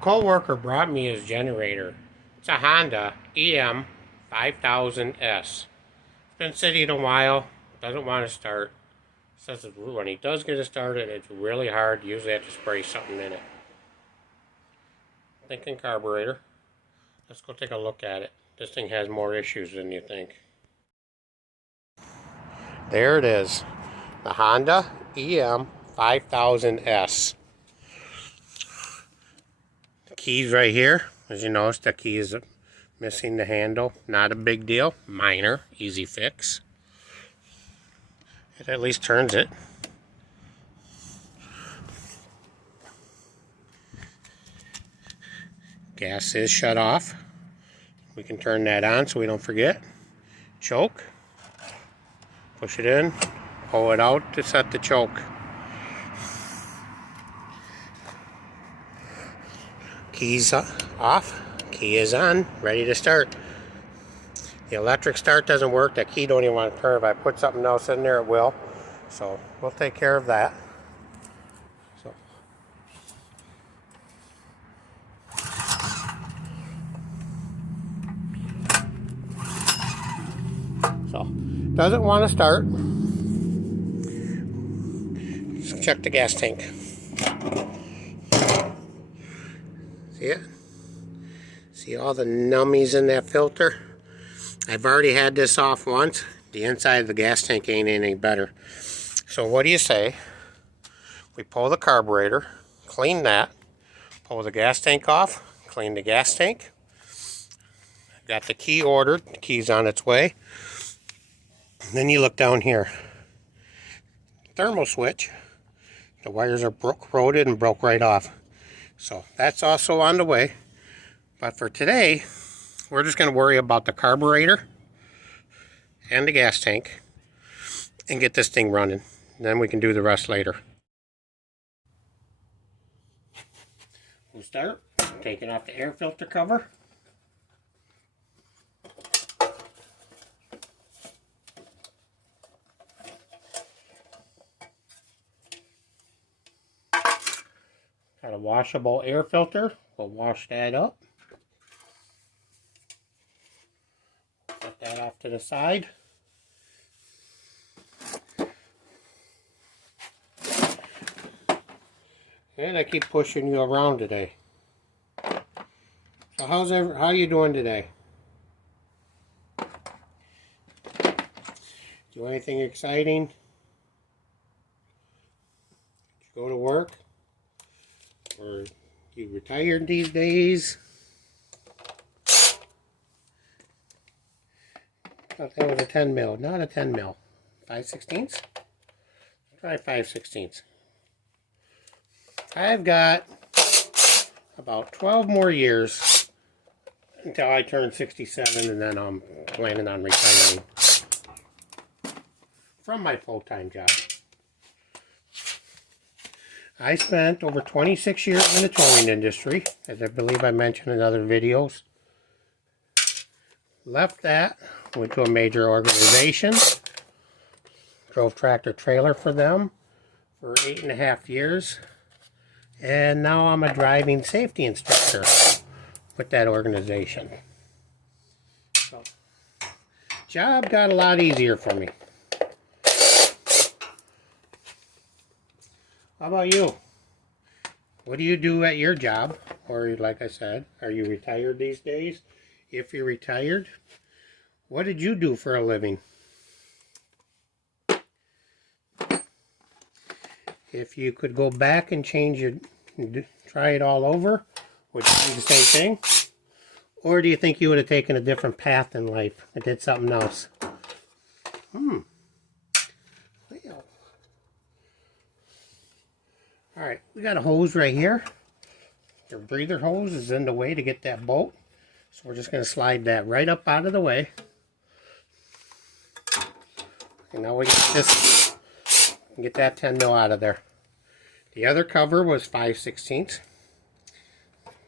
Co-worker brought me his generator. It's a Honda EM5000S. It's been sitting a while, doesn't want to start. Says that when he does get it started, it's really hard. You usually have to spray something in it. Thinking carburetor. Let's go take a look at it. This thing has more issues than you think. There it is. The Honda EM5000S. The key's right here. As you notice, the key is missing the handle. Not a big deal. Minor. Easy fix. It at least turns it. Gas is shut off. We can turn that on so we don't forget. Choke. Push it in. Pull it out to set the choke. Keys off. Key is on. Ready to start. The electric start doesn't work. That key don't even want to turn. If I put something else in there, it will. So we'll take care of that. So doesn't want to start. Let's check the gas tank. See it? See all the nummies in that filter? I've already had this off once. The inside of the gas tank ain't any better. So what do you say? We pull the carburetor, clean that, pull the gas tank off, clean the gas tank. Got the key ordered. The key's on its way. Then you look down here. Thermo switch. The wires are corroded and broke right off. So that's also on the way. But for today, we're just going to worry about the carburetor and the gas tank and get this thing running. Then we can do the rest later. We'll start taking off the air filter cover. Got a washable air filter. We'll wash that up. Set that off to the side. And I keep pushing you around today. So how you doing today? Do anything exciting? Did you go to work? Or you retired these days? I thought that was a 10 mil, not a 10 mil. 5/16? Try 5/16. I've got about 12 more years until I turn 67, and then I'm planning on retiring from my full-time job. I spent over 26 years in the towing industry, as I believe I mentioned in other videos. Left that, went to a major organization, drove tractor trailer for them for 8.5 years, and now I'm a driving safety instructor with that organization. So, job got a lot easier for me. How about you? What do you do at your job? Or like I said, are you retired these days? If you're retired, what did you do for a living? If you could go back and change it, try it all over, would you do the same thing? Or do you think you would have taken a different path in life and did something else? Well. Alright, we got a hose right here. Your breather hose is in the way to get that bolt. So we're just going to slide that right up out of the way. And now we get that 10 mil out of there. The other cover was 5/16.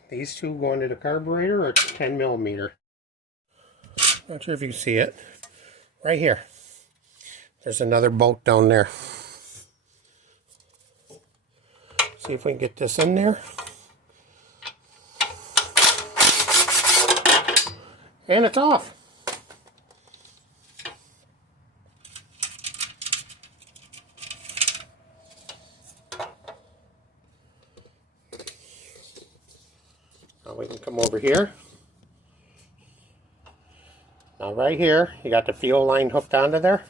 These two go into the carburetor are 10 millimeter. Not sure if you can see it. Right here. There's another bolt down there. See if we can get this in there. And it's off. Now we can come over here. Now right here, you got the fuel line hooked onto there.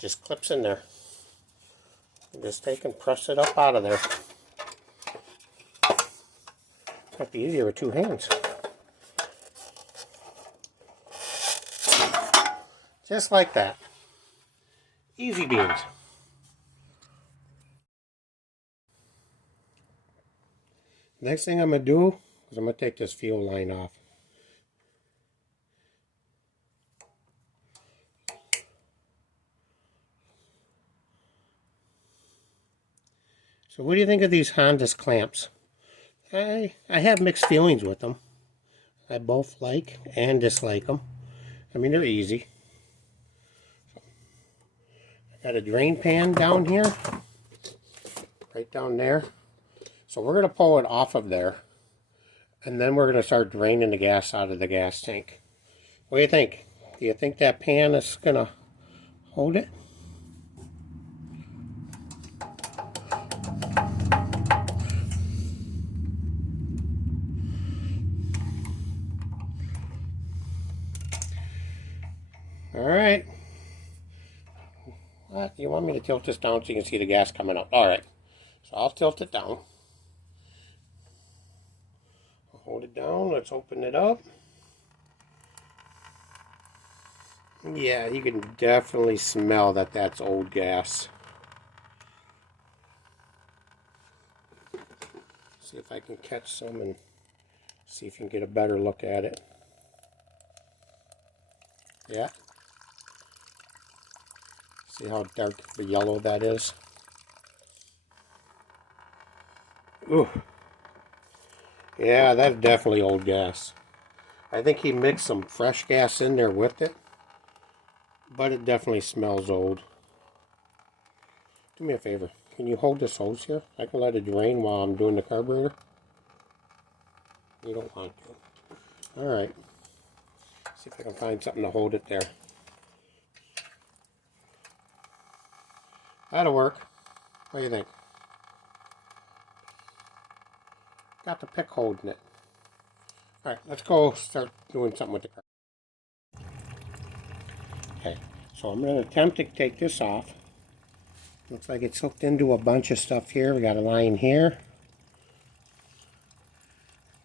Just clips in there. You just take and press it up out of there. Might be easier with two hands. Just like that. Easy beans. Next thing I'm going to do is I'm going to take this fuel line off. So what do you think of these Honda's clamps? I have mixed feelings with them. I both like and dislike them. I mean, they're easy. I got a drain pan down here, right down there. So we're going to pull it off of there, and then we're going to start draining the gas out of the gas tank. What do you think? Do you think that pan is going to hold it? Alright. What? You want me to tilt this down so you can see the gas coming up? Alright. So I'll tilt it down. I'll hold it down. Let's open it up. Yeah, you can definitely smell that that's old gas. See if I can catch some and see if you can get a better look at it. Yeah. See how dark the yellow that is? Ooh. Yeah, that's definitely old gas. I think he mixed some fresh gas in there with it, but it definitely smells old. Do me a favor. Can you hold this hose here? I can let it drain while I'm doing the carburetor. You don't want to. Alright. See if I can find something to hold it there. That'll work. What do you think? Got the pick holding it. Alright, let's go start doing something with the car. Okay, so I'm going to attempt to take this off. Looks like it's hooked into a bunch of stuff here. We got a line here.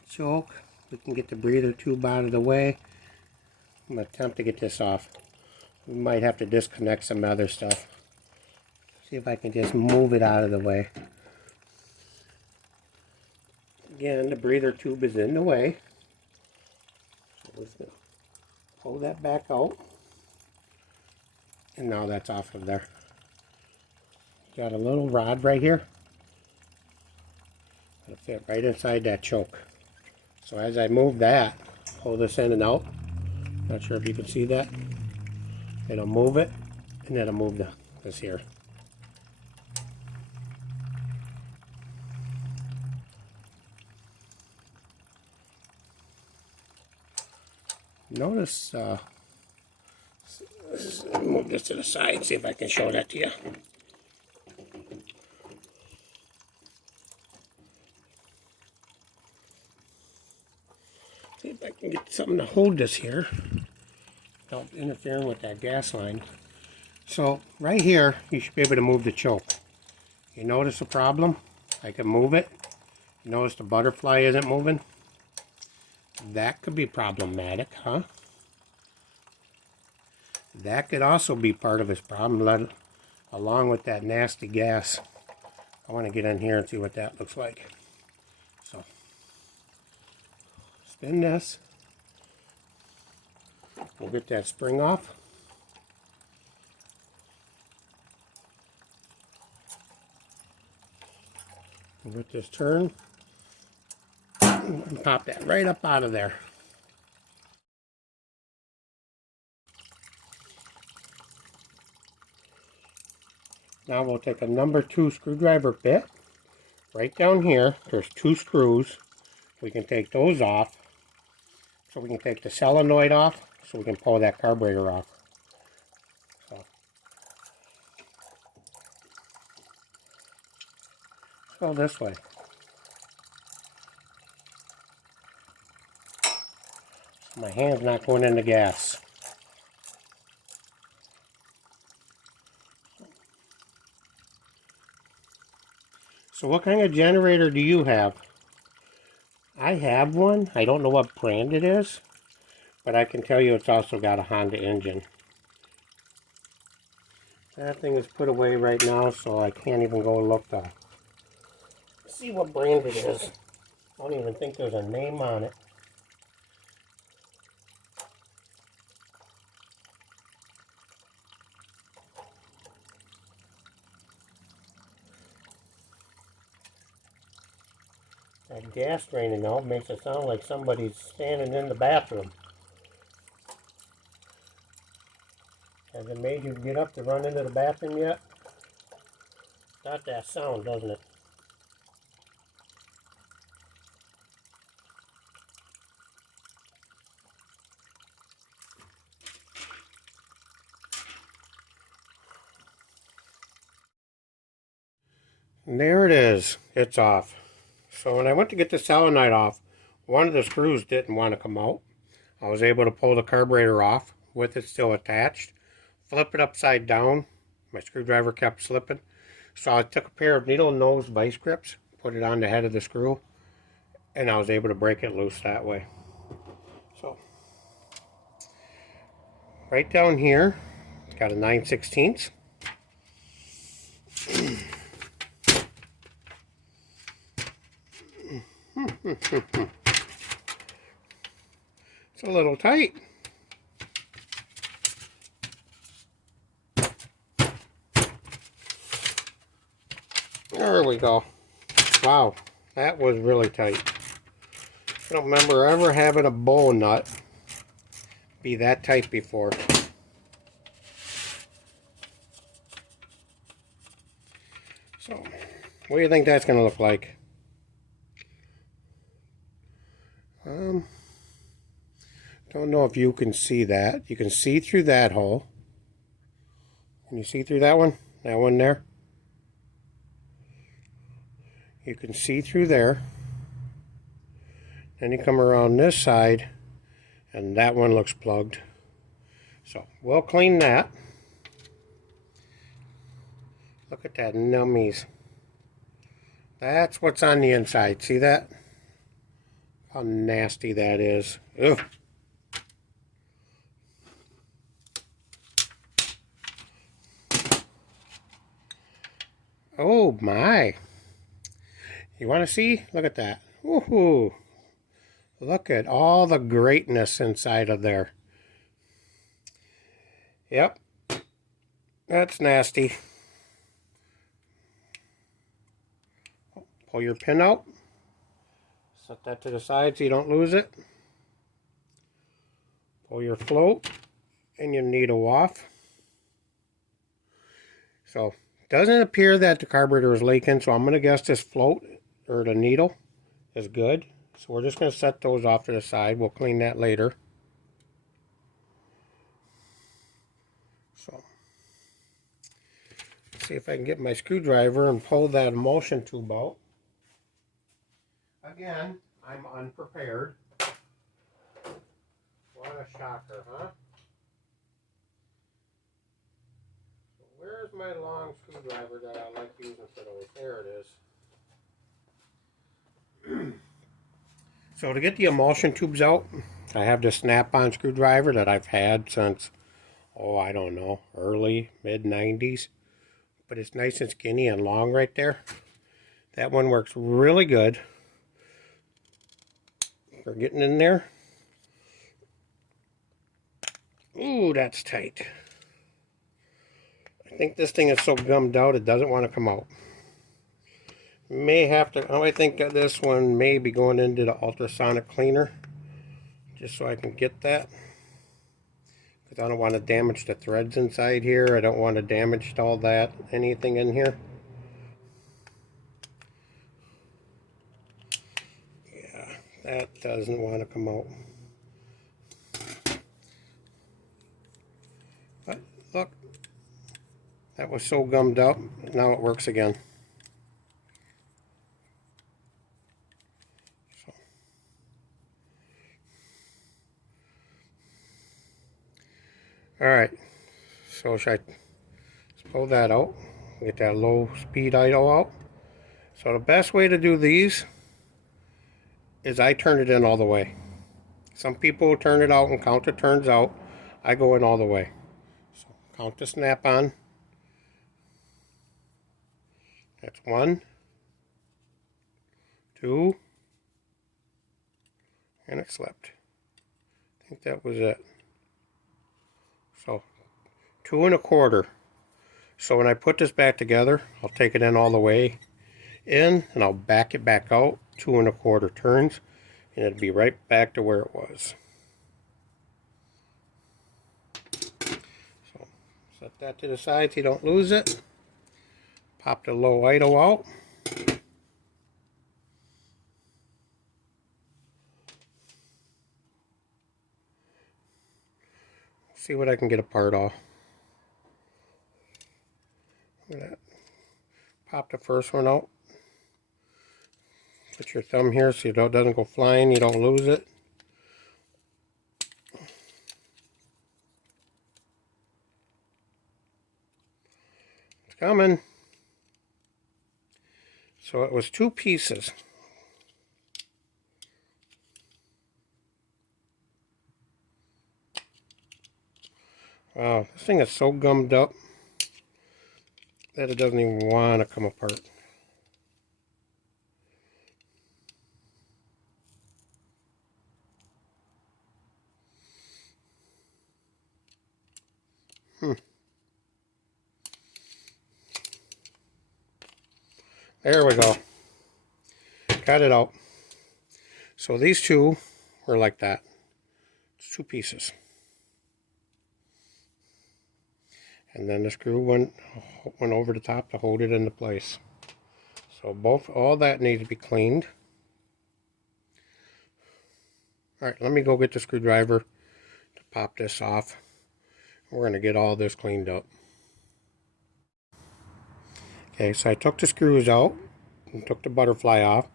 Choke. We can get the breather tube out of the way. I'm going to attempt to get this off. We might have to disconnect some other stuff. See if I can just move it out of the way. Again, the breather tube is in the way. So we're just going to pull that back out. And now that's off of there. Got a little rod right here. It'll fit right inside that choke. So as I move that, pull this in and out. Not sure if you can see that. It'll move it, and it'll move this here. Notice, move this to the side, see if I can show that to you. See if I can get something to hold this here without interfering with that gas line. So right here, you should be able to move the choke. You notice the problem? I can move it. You notice the butterfly isn't moving? That could be problematic, huh? That could also be part of his problem, along with that nasty gas. I want to get in here and see what that looks like. So, spin this. We'll get that spring off. We'll get this turn. And pop that right up out of there. Now we'll take a number 2 screwdriver bit. Right down here, there's 2 screws. We can take those off. so we can take the solenoid off, so we can pull that carburetor off. So, let's go this way. So my hand's not going in the gas. So what kind of generator do you have? I have one. I don't know what brand it is, but I can tell you it's also got a Honda engine. That thing is put away right now, so I can't even go look to see what brand it is. I don't even think there's a name on it. That gas draining out makes it sound like somebody's standing in the bathroom. Has it made you get up to run into the bathroom yet? Got that sound, doesn't it? And there it is. It's off. So when I went to get the solenoid off, one of the screws didn't want to come out. I was able to pull the carburetor off with it still attached, flip it upside down. My screwdriver kept slipping. So I took a pair of needle nose vice grips, put it on the head of the screw, and I was able to break it loose that way. So right down here, it's got a 9/16. It's a little tight. There we go. Wow, that was really tight. I don't remember ever having a bowl nut be that tight before. So, what do you think that's going to look like? Don't know if you can see that. You can see through that hole. Can you see through that one? That one there? You can see through there. Then you come around this side, and that one looks plugged. So, we'll clean that. Look at that nummies. That's what's on the inside. See that? How nasty that is. Ugh. Oh my. You want to see? Look at that. Woohoo. Look at all the greatness inside of there. Yep. That's nasty. Pull your pin out. Set that to the side so you don't lose it. Pull your float and your needle off. So, it doesn't appear that the carburetor is leaking, so I'm going to guess this float or the needle is good. So we're just going to set those off to the side. We'll clean that later. So, see if I can get my screwdriver and pull that emulsion tube out. Again, I'm unprepared. What a shocker, huh? So where's my long screwdriver that I like using for those? There it is. So to get the emulsion tubes out, I have this snap-on screwdriver that I've had since, oh, I don't know, early, mid-90s. But it's nice and skinny and long right there. That one works really good for getting in there. Ooh, that's tight. I think this thing is so gummed out it doesn't want to come out. May have to, I think that this one may be going into the ultrasonic cleaner, just so I can get that. Because I don't want to damage the threads inside here. I don't want to damage all that, anything in here. Yeah, that doesn't want to come out. That was so gummed up. Now it works again. So. Alright, so should I pull that out? Get that low speed idle out. So the best way to do these is I turn it in all the way. Some people turn it out and count the turns out. I go in all the way. So count the snap on. That's 1, 2, and it slipped. I think that was it. So 2 1/4. So when I put this back together, I'll take it in all the way in and I'll back it back out 2 1/4 turns, and it'll be right back to where it was. So set that to the side so you don't lose it. Pop the low idle out. See what I can get a part off. Look at that. Pop the first one out. Put your thumb here so it doesn't go flying, you don't lose it. It's coming. So it was 2 pieces. Wow, this thing is so gummed up that it doesn't even want to come apart. There we go. Got it out. So these two were like that. It's 2 pieces. And then the screw went over the top to hold it into place. So all that needs to be cleaned. Alright, let me go get the screwdriver to pop this off. We're going to get all this cleaned up. Okay, so I took the screws out and took the butterfly off.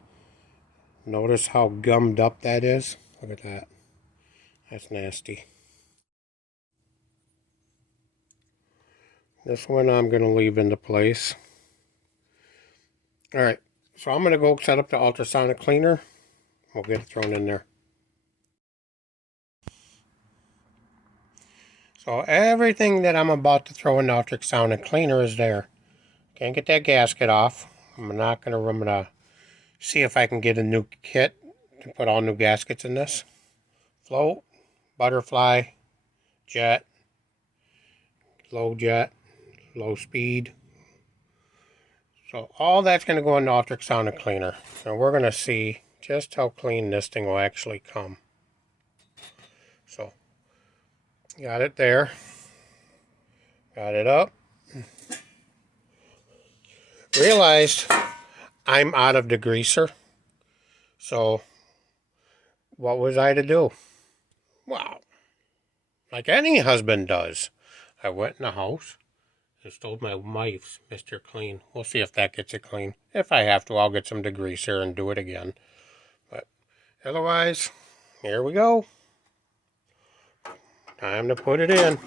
Notice how gummed up that is. Look at that. That's nasty. This one I'm going to leave into place. Alright, so I'm going to go set up the ultrasonic cleaner. We'll get it thrown in there. So everything that I'm about to throw in the ultrasonic cleaner is there. Can't get that gasket off. I'm gonna see if I can get a new kit to put all new gaskets in this. Float, butterfly, jet, low speed. So all that's going to go in the ultrasonic cleaner. And we're going to see just how clean this thing will actually come. So, got it there. Got it up. Realized I'm out of degreaser. So, what was I to do? Wow. Like any husband does. I went in the house. Just told my wife, Mr. Clean. We'll see if that gets it clean. If I have to, I'll get some degreaser and do it again. But otherwise, here we go. Time to put it in.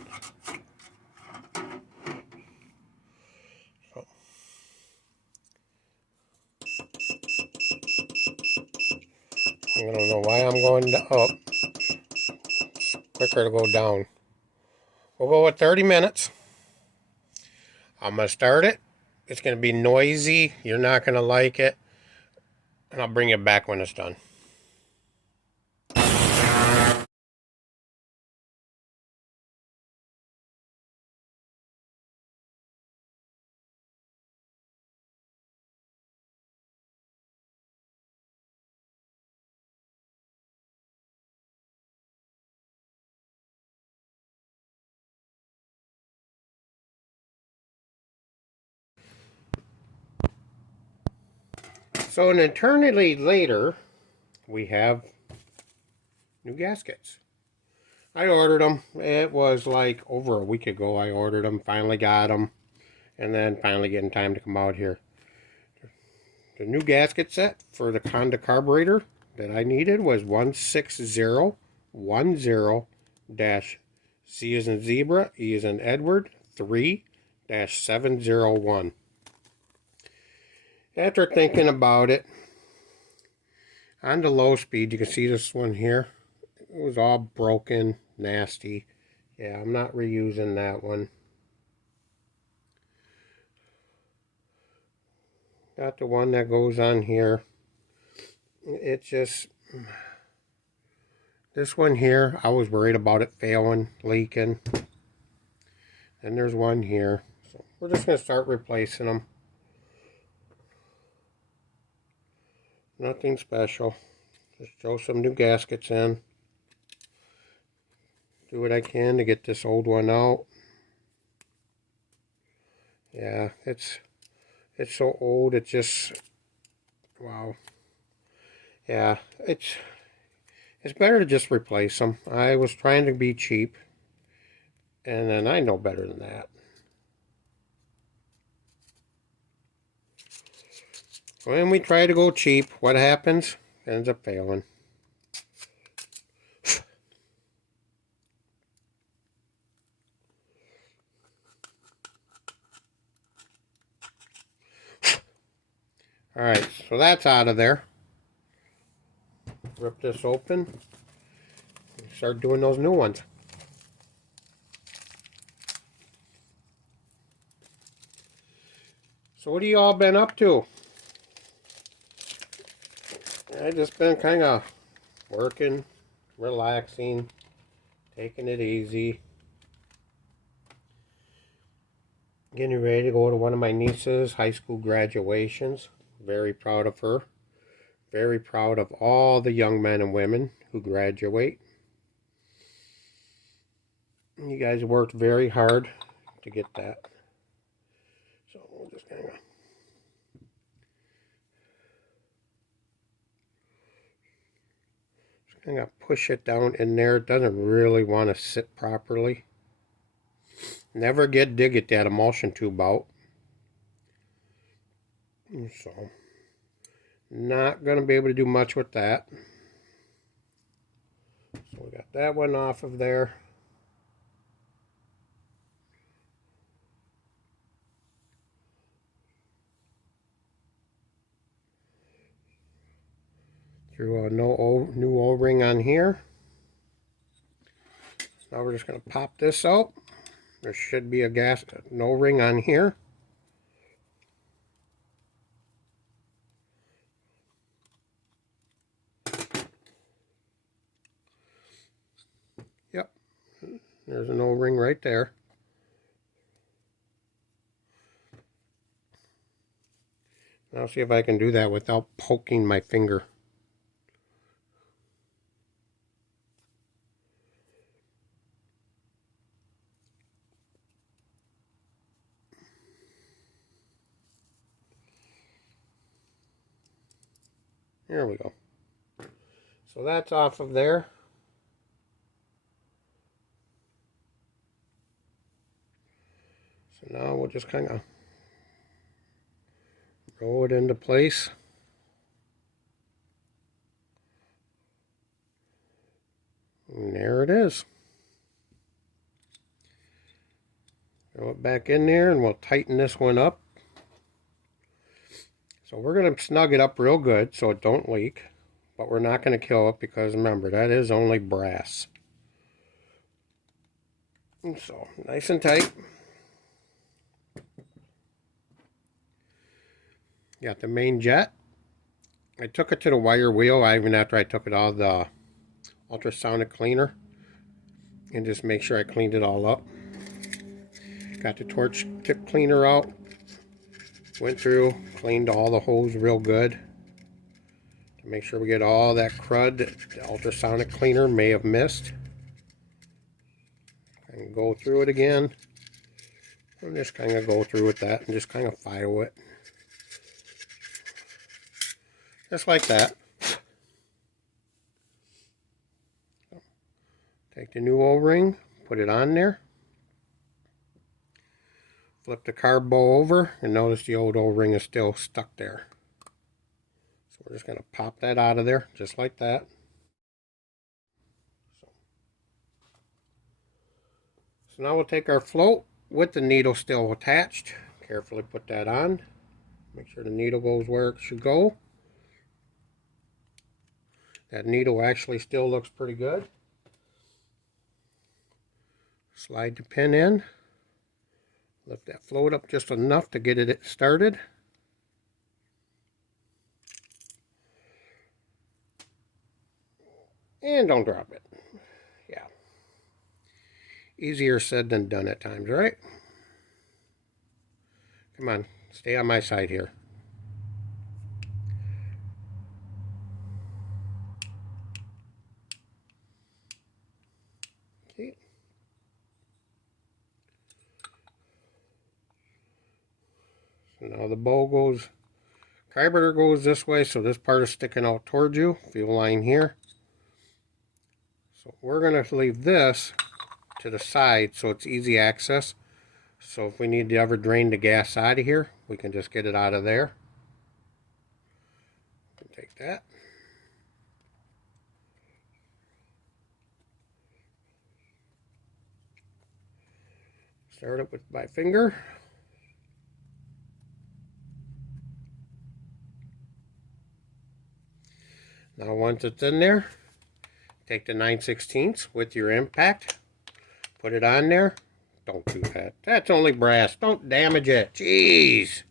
So. I don't know why I'm going up. It's quicker to go down. We'll go with 30 minutes. I'm going to start it. It's going to be noisy. You're not going to like it. And I'll bring it back when it's done. So an eternity later, we have new gaskets. I ordered them. It was like over a week ago I ordered them. Finally got them. and then finally getting time to come out here. The new gasket set for the Honda carburetor that I needed was 16010-Z as in zebra, E as in Edward, 3-701. After thinking about it, on the low speed, you can see this one here. It was all broken, nasty. Yeah, I'm not reusing that one. Got the one that goes on here. It just... This one here, I was worried about it failing, leaking. And there's one here. So we're just going to start replacing them. Nothing special. Just throw some new gaskets in. Do what I can to get this old one out. Yeah, it's so old, it just, wow. Yeah, it's better to just replace them. I was trying to be cheap, and then I know better than that. When we try to go cheap, what happens? It ends up failing. Alright, so that's out of there. Rip this open and start doing those new ones. So what have you all been up to? I just been kind of working, relaxing, taking it easy. Getting ready to go to one of my niece's high school graduations. Very proud of her. Very proud of all the young men and women who graduate. You guys worked very hard to get that. So we'll just kind of push it down in there. It doesn't really want to sit properly. Never dig at that emulsion tube out. So, not going to be able to do much with that. So we got that one off of there. Threw a new O-ring on here. Now we're just going to pop this out. There should be an O-ring on here. Yep, there's an O-ring right there. Now see if I can do that without poking my finger. There we go. So that's off of there. So now we'll just kind of roll it into place. And there it is. Throw it back in there and we'll tighten this one up. So we're going to snug it up real good so it don't leak. But we're not going to kill it because remember, that is only brass. And so, nice and tight. Got the main jet. I took it to the wire wheel even after I took it out of the ultrasonic cleaner. And just make sure I cleaned it all up. Got the torch tip cleaner out. Went through, cleaned all the holes real good. To make sure we get all that crud that the ultrasonic cleaner may have missed. And go through it again. And just kind of go through with that and just kind of file it. Just like that. Take the new O-ring, put it on there. Flip the carb bowl over and notice the old O-ring is still stuck there. So we're just going to pop that out of there just like that. So now we'll take our float with the needle still attached. Carefully put that on. Make sure the needle goes where it should go. That needle actually still looks pretty good. Slide the pin in. Lift that float up just enough to get it started. And don't drop it. Yeah. Easier said than done at times, right? Come on, stay on my side here. Okay. So now the bowl goes, carburetor goes this way, so this part is sticking out towards you. Fuel line here. So we're going to leave this to the side so it's easy access. So if we need to ever drain the gas out of here, we can just get it out of there. Take that. Start it with my finger. Now once it's in there, take the 9/16 with your impact, put it on there. Don't do that. That's only brass. Don't damage it. Jeez.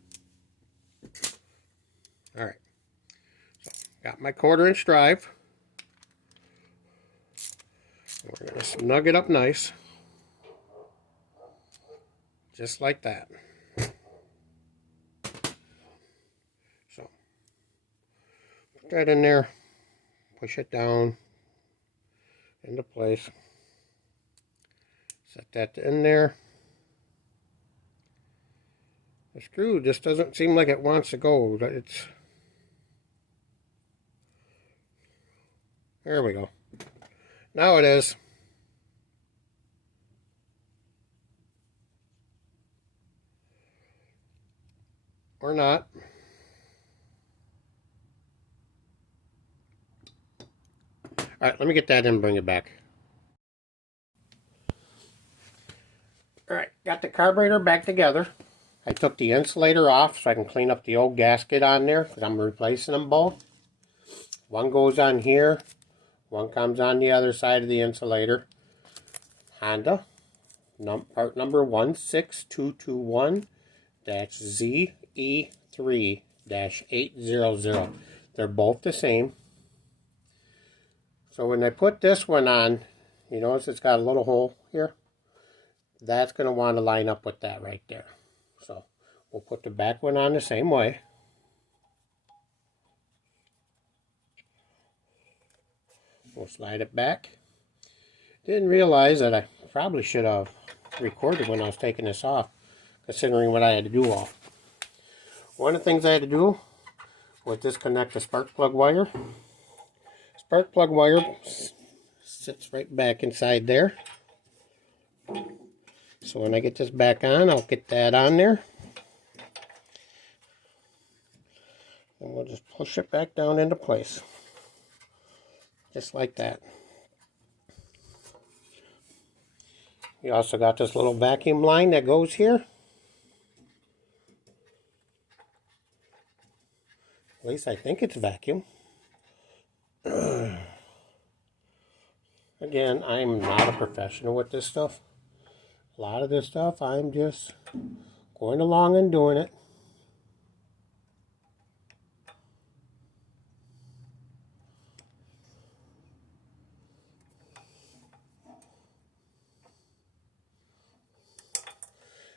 Alright. So, got my 1/4" drive. We're going to snug it up nice. Just like that. So, put that in there. Push it down into place. Set that in there. The screw just doesn't seem like it wants to go. There we go. Now it is. Or not. Alright, let me get that in and bring it back. Alright, got the carburetor back together. I took the insulator off so I can clean up the old gasket on there because I'm replacing them both. One goes on here, one comes on the other side of the insulator. Honda, part number 16221-ZE3-800. They're both the same. So when I put this one on, you notice it's got a little hole here. That's going to want to line up with that right there. So we'll put the back one on the same way. We'll slide it back. Didn't realize that I probably should have recorded when I was taking this off, considering what I had to do off. One of the things I had to do was disconnect the spark plug wire. Spark plug wire sits right back inside there. So when I get this back on, I'll get that on there. And we'll just push it back down into place. Just like that. You also got this little vacuum line that goes here. At least I think it's vacuum. Again, I'm not a professional with this stuff. A lot of this stuff, I'm just going along and doing it.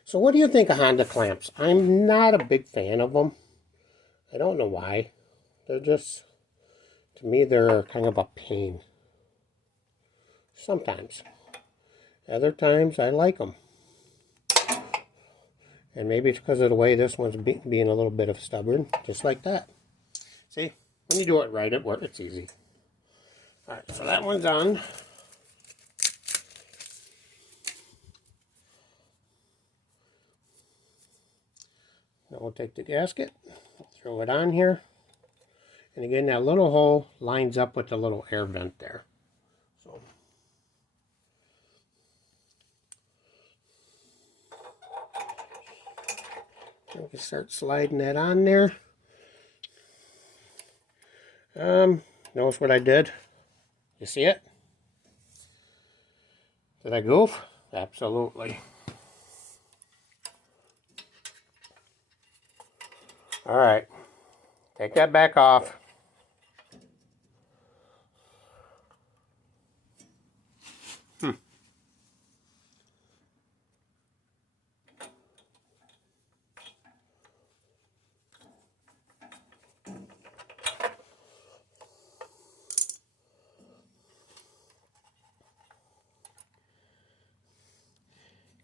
So what do you think of Honda clamps? I'm not a big fan of them. I don't know why. They're just, to me, they're kind of a pain. Sometimes. Other times, I like them. And maybe it's because of the way this one's being a little bit of stubborn. Just like that. See? When you do it right, it's easy. Alright, so that one's on. Now we'll take the gasket, throw it on here. And again, that little hole lines up with the little air vent there. So we can start sliding that on there. Notice what I did? You see it? Did I goof? Absolutely. Alright, take that back off.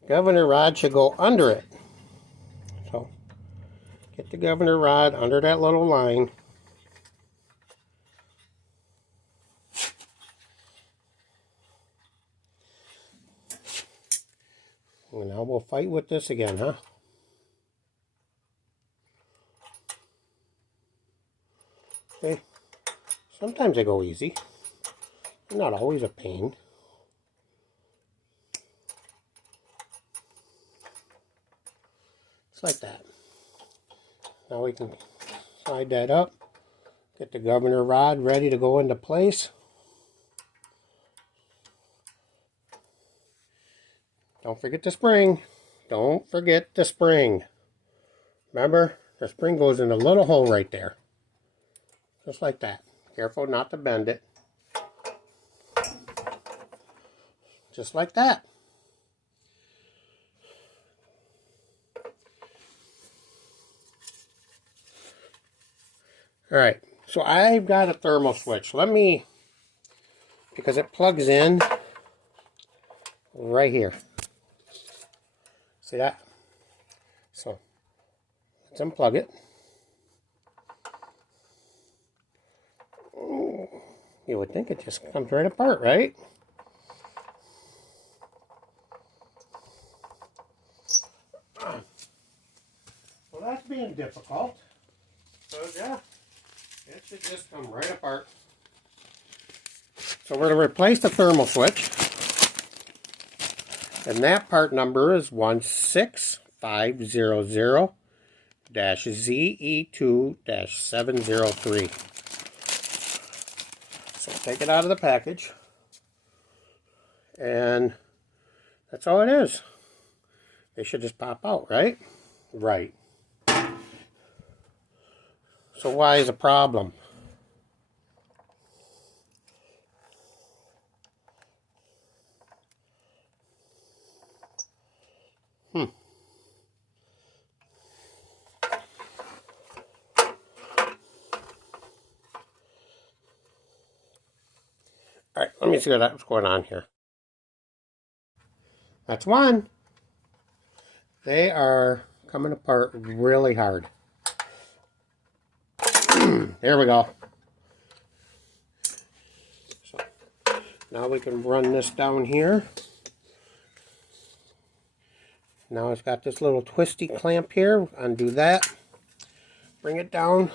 Governor rod should go under it. So, get the governor rod under that little line. And now we'll fight with this again, huh? Okay. Sometimes they go easy. They're not always a pain. Just like that. Now we can slide that up. Get the governor rod ready to go into place. Don't forget the spring. Don't forget the spring. Remember, the spring goes in a little hole right there. Just like that. Careful not to bend it. Just like that. Alright, so I've got a thermal switch. Let me, because it plugs in right here. See that? So, let's unplug it. You would think it just comes right apart, right? Well, that's being difficult. So, yeah, it should just come right apart. So, we're going to replace the thermal switch. And that part number is 16500-ZE2-703. So take it out of the package. And that's all it is. They should just pop out, right? Right. So why is a problem? Alright, let me see what's going on here. That's one. They are coming apart really hard. There we go. So, now we can run this down here. Now it's got this little twisty clamp here. Undo that. Bring it down.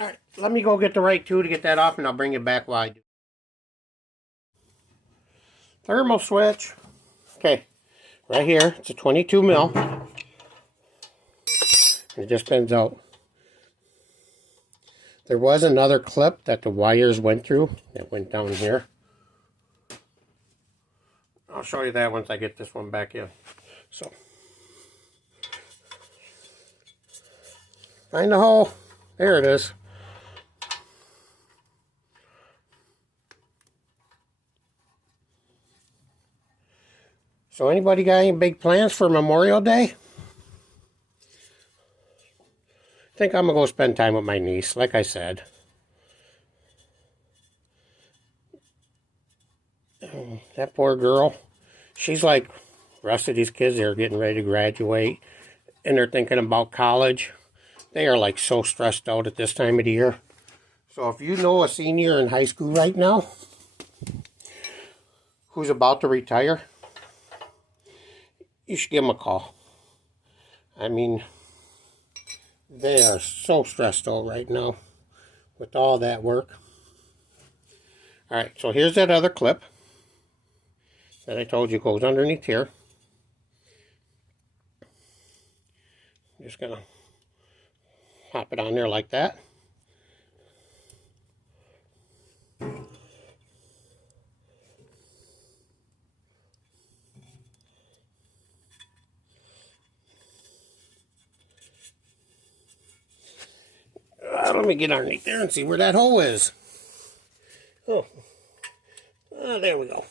Alright, let me go get the right tool to get that off and I'll bring it back while I do. Thermal switch. Okay, right here, it's a 22 mil. It just bends out. There was another clip that the wires went through. That went down here. I'll show you that once I get this one back in. So, find the hole. There it is. So anybody got any big plans for Memorial Day? I think I'm going to go spend time with my niece, like I said. That poor girl. She's like the rest of these kids. They're getting ready to graduate. And they're thinking about college. They are like so stressed out at this time of the year. So if you know a senior in high school right now who's about to retire, you should give them a call. I mean, they are so stressed out right now with all that work. Alright, so here's that other clip that I told you goes underneath here. Just gonna pop it on there like that. Let me get underneath there and see where that hole is. Oh, there we go.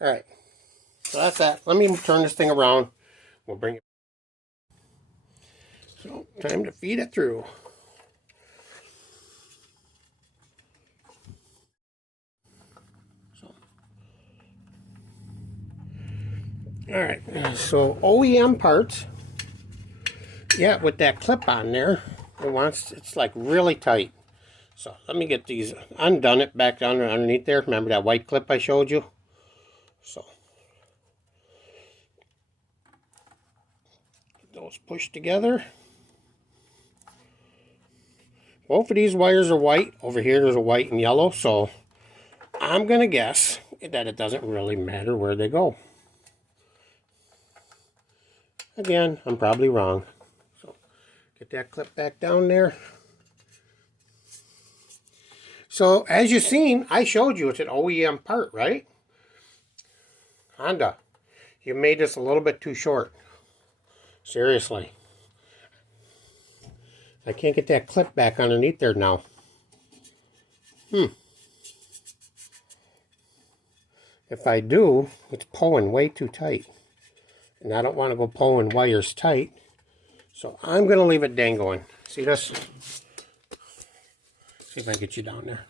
Alright, so that's that. Let me turn this thing around. We'll bring it. So, time to feed it through. Alright, so OEM parts. Yeah, with that clip on there, it's like really tight. So let me get these undone it back down underneath there. Remember that white clip I showed you? So get those pushed together. Both of these wires are white. Over here there's a white and yellow, so I'm gonna guess that it doesn't really matter where they go. Again, I'm probably wrong. So get that clip back down there. So, as you've seen, I showed you it's an OEM part, right? Honda, you made this a little bit too short. Seriously. I can't get that clip back underneath there now. If I do, it's pulling way too tight. And I don't want to go pulling wires tight. So, I'm going to leave it dangling. See this? See if I can get you down there.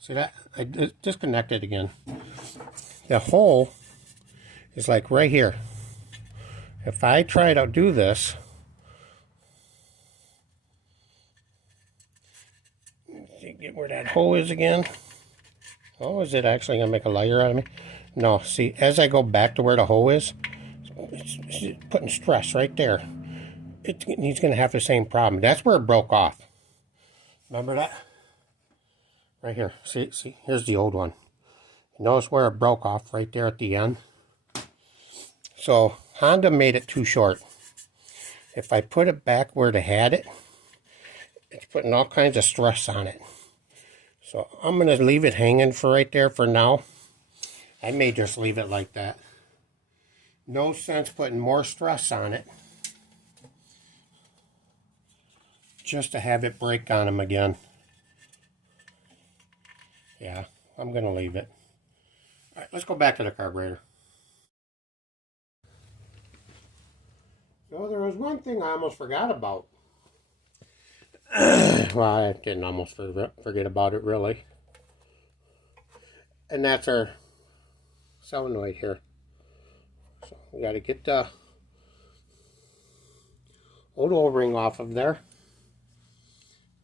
See that? I disconnected again. The hole is like right here. If I try to do this, get where that hole is again. Oh, is it actually going to make a liar out of me? No, see, as I go back to where the hole is, it's putting stress right there. He's going to have the same problem. That's where it broke off. Remember that? Right here. See, here's the old one. Notice where it broke off right there at the end? So, Honda made it too short. If I put it back where they had it, it's putting all kinds of stress on it. So, I'm going to leave it hanging for right there for now. I may just leave it like that. No sense putting more stress on it just to have it break on them again. Yeah, I'm going to leave it. All right, let's go back to the carburetor. So there was one thing I almost forgot about. Well, I didn't almost forget about it, really. And that's our solenoid here. So we got to get the old O-ring off of there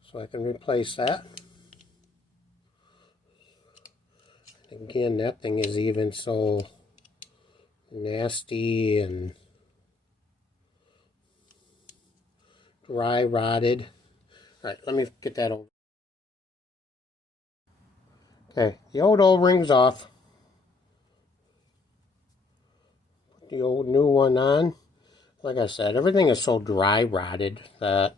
so I can replace that. Again, that thing is even so nasty and dry rotted. Alright, let me get that over. Okay, the old O-ring's off. Put the old new one on. Like I said, everything is so dry rotted that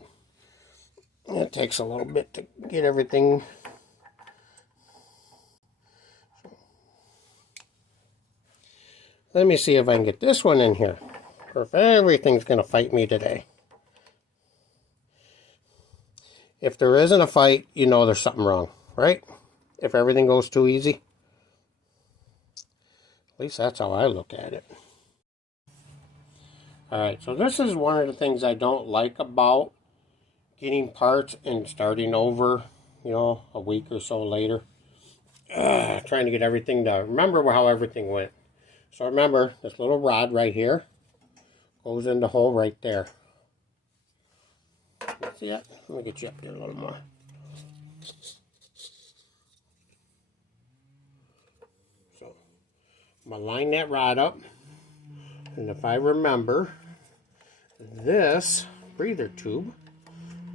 it takes a little bit to get everything. Let me see if I can get this one in here, or if everything's going to fight me today. If there isn't a fight, you know there's something wrong, right? If everything goes too easy. At least that's how I look at it. Alright, so this is one of the things I don't like about getting parts and starting over, you know, a week or so later. Trying to get everything to remember how everything went. So remember, this little rod right here goes in the hole right there. See that? Let me get you up there a little more. So I'm going to line that rod up. And if I remember, this breather tube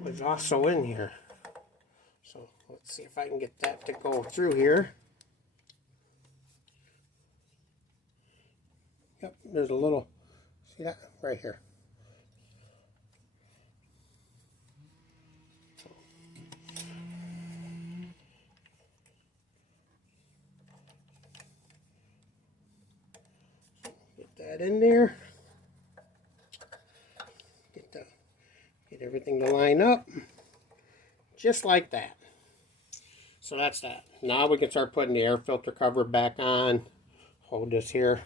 was also in here. So let's see if I can get that to go through here. Yep, there's a little, see that? Right here. Get that in there. Get everything to line up. Just like that. So that's that. Now we can start putting the air filter cover back on. Hold this here.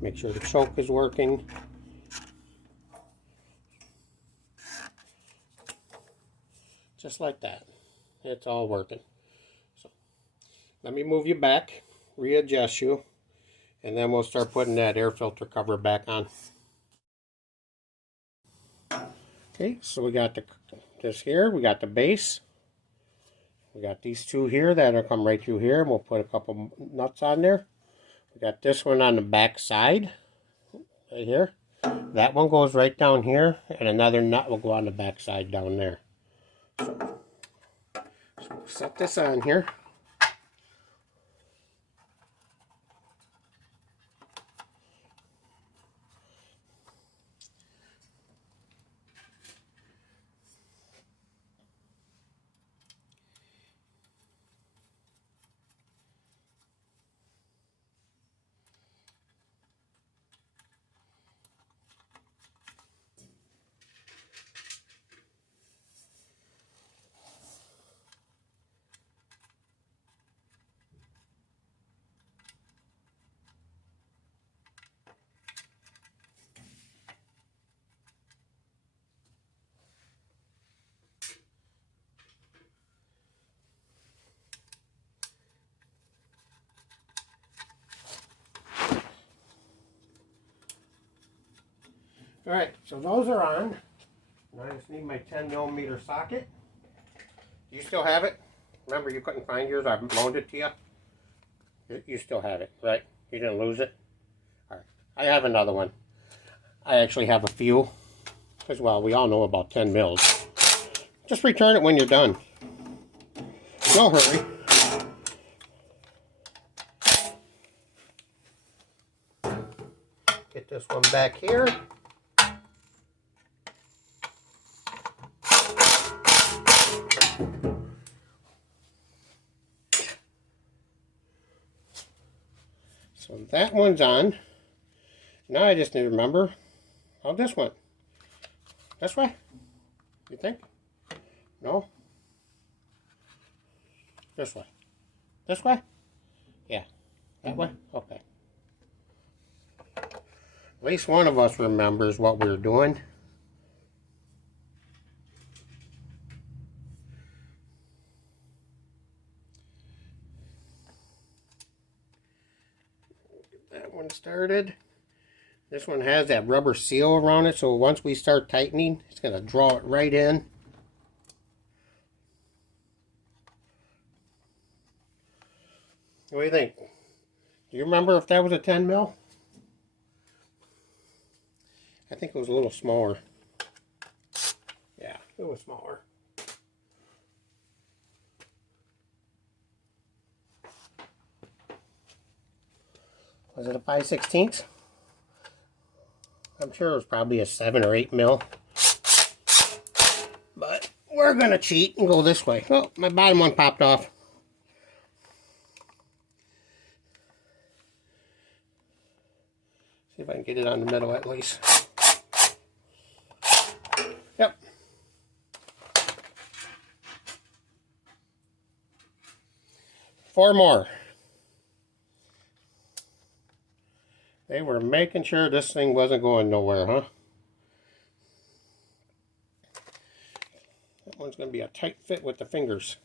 Make sure the choke is working. Just like that. It's all working. So let me move you back, readjust you, and then we'll start putting that air filter cover back on. Okay, so we got this here, we got the base. We got these two here that'll come right through here. We'll put a couple nuts on there. We got this one on the back side, right here. That one goes right down here, and another nut will go on the back side down there. So we'll set this on here. Alright, so those are on. Now I just need my 10mm socket. Do you still have it? Remember, you couldn't find yours. I loaned it to you. You still have it, right? You didn't lose it? Alright, I have another one. I actually have a few as well. We all know about 10 mils. Just return it when you're done. No hurry. Get this one back here. So that one's on. Now I just need to remember how this went. This way? You think? No? This way. This way? Yeah. That way? Okay. At least one of us remembers what we were doing. That one started. This one has that rubber seal around it, so once we start tightening, it's going to draw it right in. What do you think? Do you remember if that was a 10 mil? I think it was a little smaller. Yeah, it was smaller. Was it a 5/16? I'm sure it was probably a 7 or 8 mil. But we're going to cheat and go this way. Oh, my bottom one popped off. See if I can get it on the middle at least. Yep. Four more. They were making sure this thing wasn't going nowhere, huh? That one's going to be a tight fit with the fingers.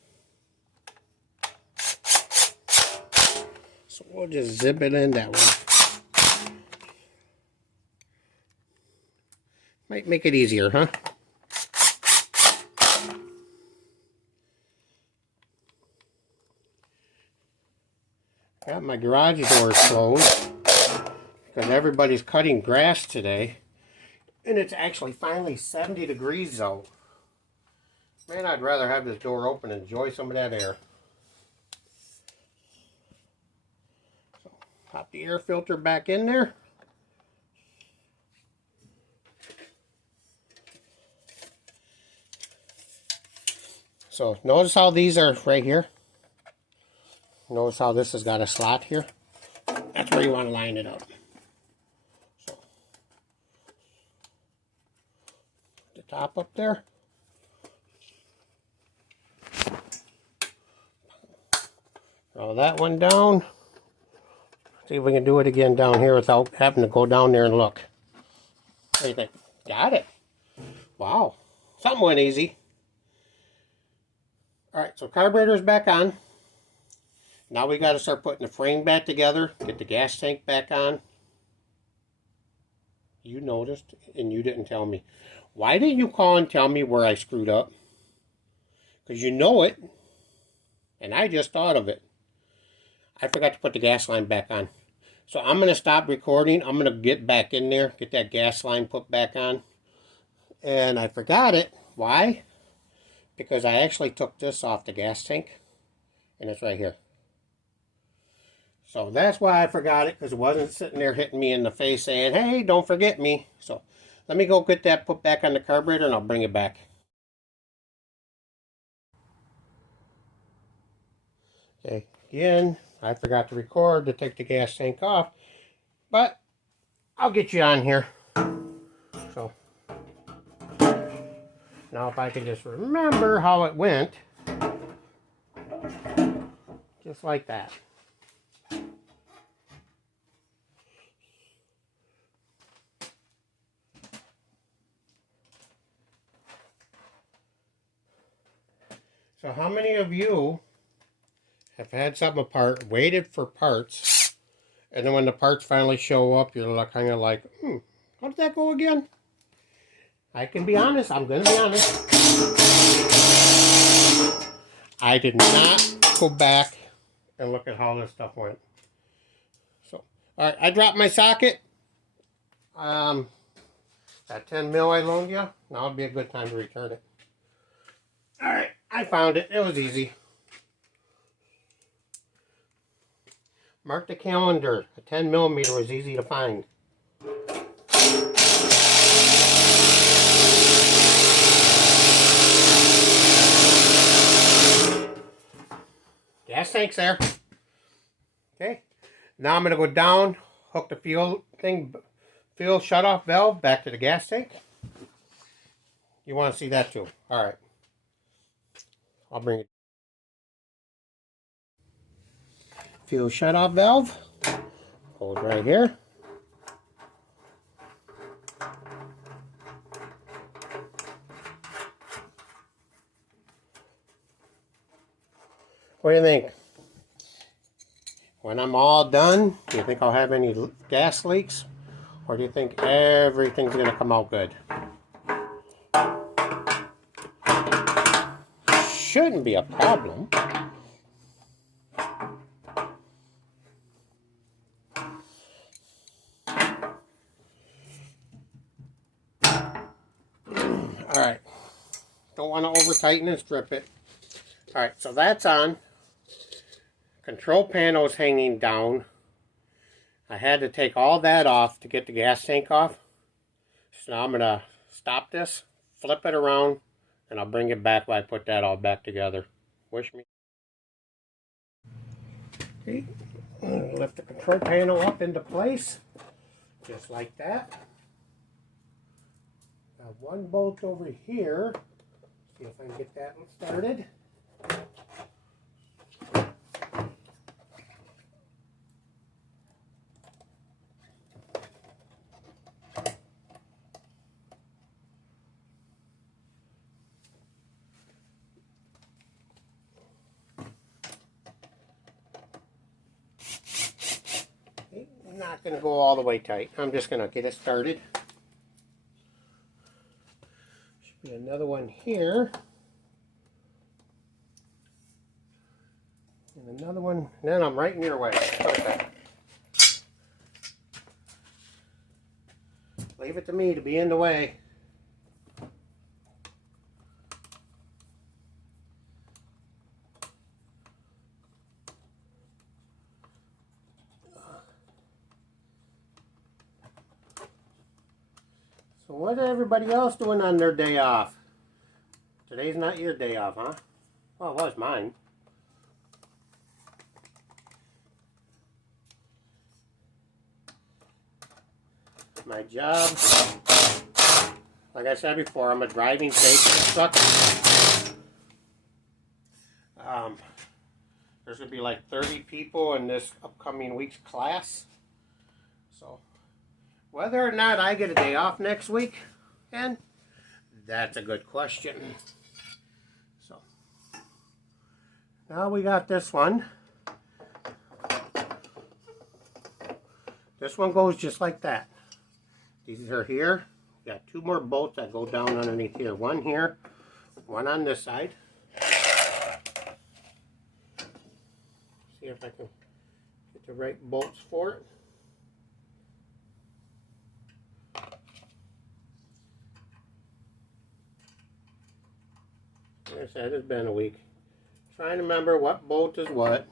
So we'll just zip it in that way. Might make it easier, huh? Got my garage doors closed. because everybody's cutting grass today. And it's actually finally 70 degrees out. Man, I'd rather have this door open and enjoy some of that air. So, pop the air filter back in there. So notice how these are right here. Notice how this has got a slot here. That's where you want to line it up. So, the top up there. Throw that one down. See if we can do it again down here without having to go down there and look. What do you think? Got it. Wow. Something went easy. Alright, so carburetor's back on. Now we got to start putting the frame back together. Get the gas tank back on. You noticed and you didn't tell me. Why didn't you call and tell me where I screwed up? Because you know it. And I just thought of it. I forgot to put the gas line back on. So I'm going to stop recording. I'm going to get back in there. Get that gas line put back on. And I forgot it. Why? Because I actually took this off the gas tank. And it's right here. So that's why I forgot it. Because it wasn't sitting there hitting me in the face saying, hey, don't forget me. So let me go get that put back on the carburetor and I'll bring it back. Okay, again, I forgot to record to take the gas tank off, but I'll get you on here. So, now if I can just remember how it went, just like that. So how many of you have had something apart, waited for parts, and then when the parts finally show up, you're kind of like, how did that go again? I can be honest. I'm going to be honest. I did not go back and look at how this stuff went. So, all right, I dropped my socket. That 10 mil I loaned you. Now would be a good time to return it. All right, I found it. It was easy. Mark the calendar. A 10 millimeter was easy to find. Gas tank's there. Okay. Now I'm going to go down, hook the fuel shut-off valve back to the gas tank. You want to see that too. All right. I'll bring it. Fuel shut-off valve. Hold right here. What do you think? When I'm all done, do you think I'll have any gas leaks? Or do you think everything's going to come out good? Shouldn't be a problem. Alright, don't want to over tighten and strip it. Alright, so that's on. Control panel is hanging down. I had to take all that off to get the gas tank off. So now I'm going to stop this, flip it around, and I'll bring it back when I put that all back together. Wish me. Okay, lift the control panel up into place, just like that. Got one bolt over here. See if I can get that one started. I'm not going to go all the way tight. I'm just going to get it started. Should be another one here. And another one. And then I'm right in your way. Perfect. leave it to me to be in the way. So what is everybody else doing on their day off? Today's not your day off, huh? Well, it was mine. My job, like I said before, I'm a driving safety instructor. There's going to be like 30 people in this upcoming week's class. So, whether or not I get a day off next week, and that's a good question. So, now we got this one. This one goes just like that. These are here. Got two more bolts that go down underneath here. One here, one on this side. See if I can get the right bolts for it. Like I said, it's been a week. Trying to remember what bolt is what.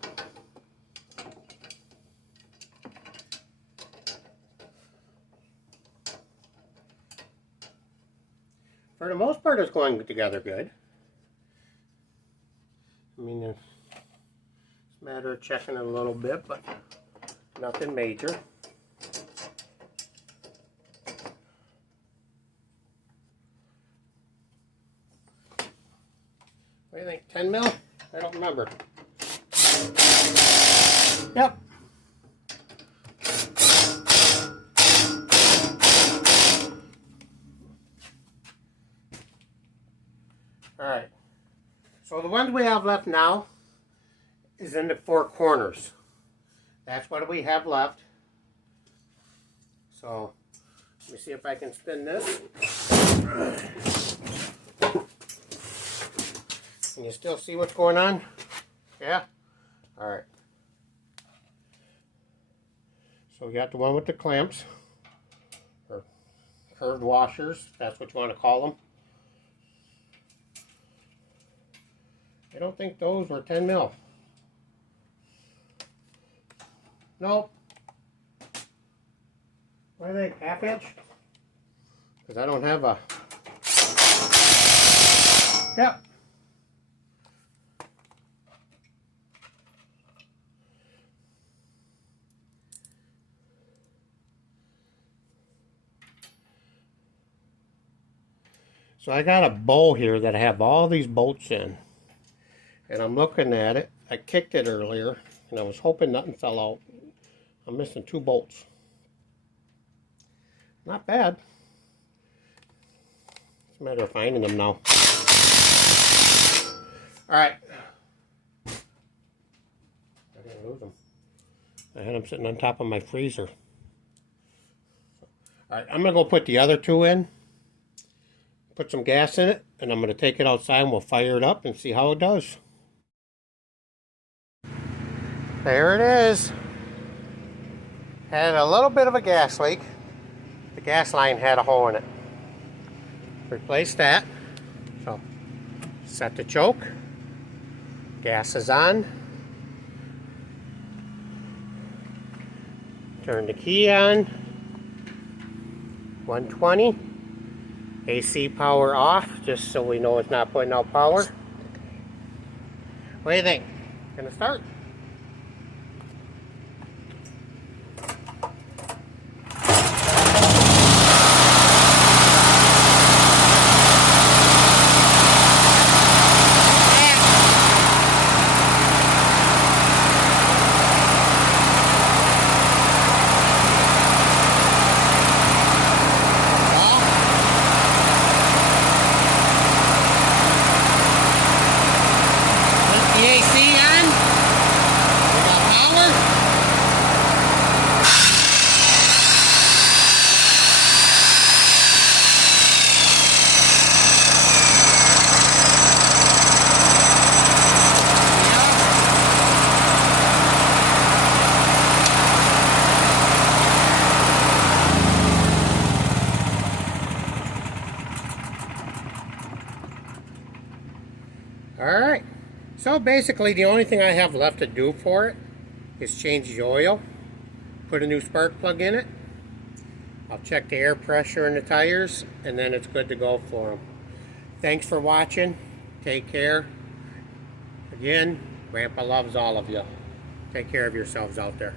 For the most part, it's going together good. I mean, it's a matter of checking it a little bit, but nothing major. What do you think, 10 mil? I don't remember. Yep. Alright, so the ones we have left now is in the four corners. That's what we have left. So, let me see if I can spin this. Can you still see what's going on? Yeah? Alright. So we got the one with the clamps, or curved washers, that's what you want to call them. I don't think those were 10 mil. Nope. What do you think, half inch? Because I don't have a... Yep. So I got a bowl here that I have all these bolts in. And I'm looking at it. I kicked it earlier, and I was hoping nothing fell out. I'm missing 2 bolts. Not bad. It's a matter of finding them now. Alright. I didn't lose them. I had them sitting on top of my freezer. Alright, I'm going to go put the other 2 in. Put some gas in it, and I'm going to take it outside and we'll fire it up and see how it does. There it is. Had a little bit of a gas leak. The gas line had a hole in it. Replaced that. So, set the choke. Gas is on. Turn the key on. 120. AC power off, just so we know it's not putting out power. What do you think? Gonna start? The AC on? So basically the only thing I have left to do for it is change the oil, put a new spark plug in it. I'll check the air pressure in the tires, and then it's good to go for them. Thanks for watching. Take care. Again, Grandpa loves all of you. Take care of yourselves out there.